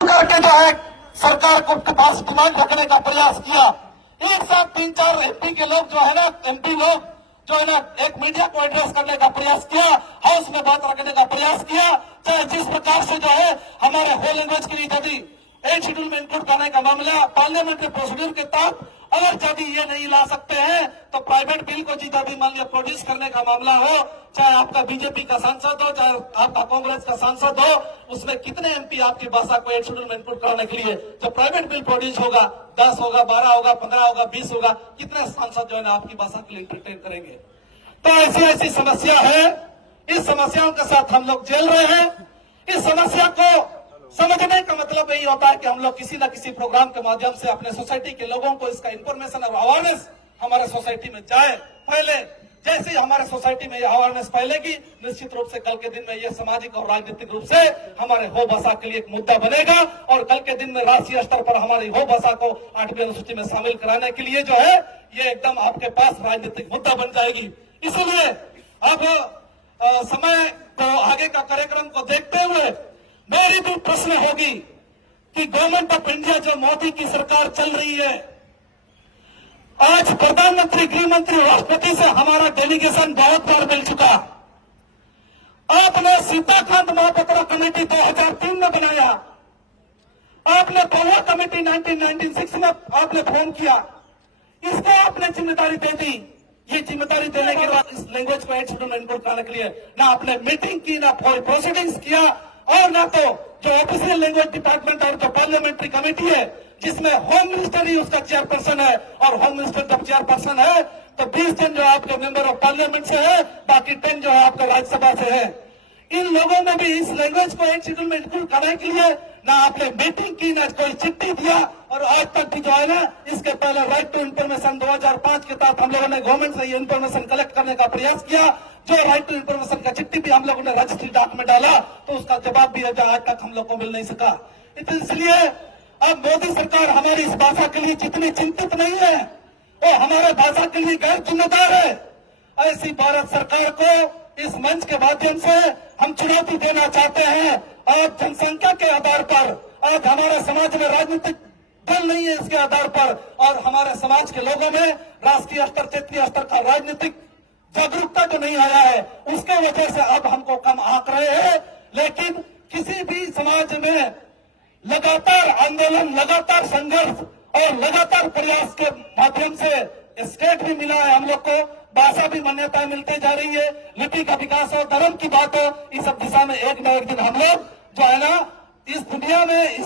करके जो है सरकार को के पास डिमांड रखने का प्रयास किया। एक साथ 3-4 एमपी के लोग जो है ना, एमपी लोग जो है ना, एक मीडिया को एड्रेस करने का प्रयास किया, हाउस में बात रखने का प्रयास किया। चाहे जिस प्रकार से जो है हमारे होल लैंग्वेज के लिए यदि 8 शेड्यूल में इंक्लूड करने का मामला पार्लियामेंट्री प्रोसीड्यूर के तहत अगर यदि ये नहीं ला सकते हैं तो प्राइवेट बिल को जितना भी मान लिया प्रोड्यूस करने का मामला हो, चाहे आपका बीजेपी का सांसद हो, चाहे आपका कांग्रेस का सांसद हो, उसमें कितने एमपी आपकी भाषा को 8 शेड्यूल में इंक्लूड कराने के लिए जो प्राइवेट बिल प्रोड्यूस होगा, 10 होगा, 12 होगा, 15 होगा, 20 होगा, कितने सांसद जो है ना आपकी भाषा के लिए इंटरटेन करेंगे। तो ऐसी ऐसी समस्या है, इस समस्याओं के साथ हम लोग झेल रहे हैं। इस समस्या को समझने का मतलब यही होता है कि हम लोग किसी न किसी प्रोग्राम के माध्यम से अपने सोसाइटी के लोगों को इसका इंफॉर्मेशन और अवेयरनेस हमारे सोसाइटी में जाए। पहले जैसे ही हमारे सोसाइटी में ये अवेयरनेस फैलेगी, निश्चित रूप से कल के दिन में ये सामाजिक और राजनीतिक रूप से हमारे हो भाषा के लिए एक मुद्दा बनेगा और कल के दिन में राष्ट्रीय स्तर पर हमारी हो भाषा को 8वीं अनुसूची में शामिल कराने के लिए जो है ये एकदम आपके पास राजनीतिक मुद्दा बन जाएगी। इसलिए अब समय को आगे का कार्यक्रम को देखते हुए मेरी भी प्रश्न होगी कि गवर्नमेंट ऑफ इंडिया जो मोदी की सरकार चल रही है, आज प्रधानमंत्री, गृह मंत्री, राष्ट्रपति से हमारा डेलीगेशन बहुत बार मिल चुका। आपने सीताकांत महापात्रा कमेटी 2003 में बनाया, आपने पौवा कमेटी 1996 में आपने फॉर्म किया, इसको आपने जिम्मेदारी दे दी। ये जिम्मेदारी देने के बाद इस लैंग्वेज को 8 शेड्यूल में इंक्लूड करने के लिए ना आपने मीटिंग की, ना प्रोसीडिंग्स किया, और ना तो जो ऑफिशियल लैंग्वेज डिपार्टमेंट और जो पार्लियामेंट्री कमेटी है जिसमें होम मिनिस्टर ही उसका चेयरपर्सन है, और होम मिनिस्टर जब चेयरपर्सन है तो 20 जन जो आपके मेंबर ऑफ पार्लियामेंट से है, बाकी 10 जो है आपका राज्यसभा से है। इन लोगों ने भी इस लैंग्वेज को 8 शेड्यूल में इंक्लूड करने के लिए ना आपने मीटिंग की, ना कोई चिट्ठी दिया, और आज तक भी जो है ना, इसके पहले राइट टू इन्फॉर्मेशन 2005 के तहत हम लोगों ने गवर्नमेंट से ये इन्फॉर्मेशन कलेक्ट करने का प्रयास किया। जो राइट टू इन्फॉर्मेशन का चिट्ठी भी हम लोगों ने रजिस्ट्री डाक में डाला तो उसका जवाब भी आज तक हम लोग को मिल नहीं सका। इसलिए अब मोदी सरकार हमारी इस भाषा के लिए जितनी चिंतित नहीं है वो हमारे भाषा के लिए गैर जिम्मेदार है। ऐसी भारत सरकार को इस मंच के माध्यम से हम चुनौती देना चाहते हैं। आज जनसंख्या के आधार पर आज हमारे समाज में राजनीतिक दल नहीं है, इसके आधार पर और हमारे समाज के लोगों में राष्ट्रीय स्तर, क्षेत्रीय स्तर का राजनीतिक जागरूकता जो नहीं आया है, उसके वजह से अब हमको कम आंक रहे हैं। लेकिन किसी भी समाज में लगातार आंदोलन, लगातार संघर्ष और लगातार प्रयास के माध्यम से स्टेट भी मिला है हम लोग को, भाषा भी मान्यता मिलती जा रही है, लिपि का विकास हो, धर्म की बात हो, इस सब दिशा में एक न एक दिन हम लोग जो है ना इस दुनिया में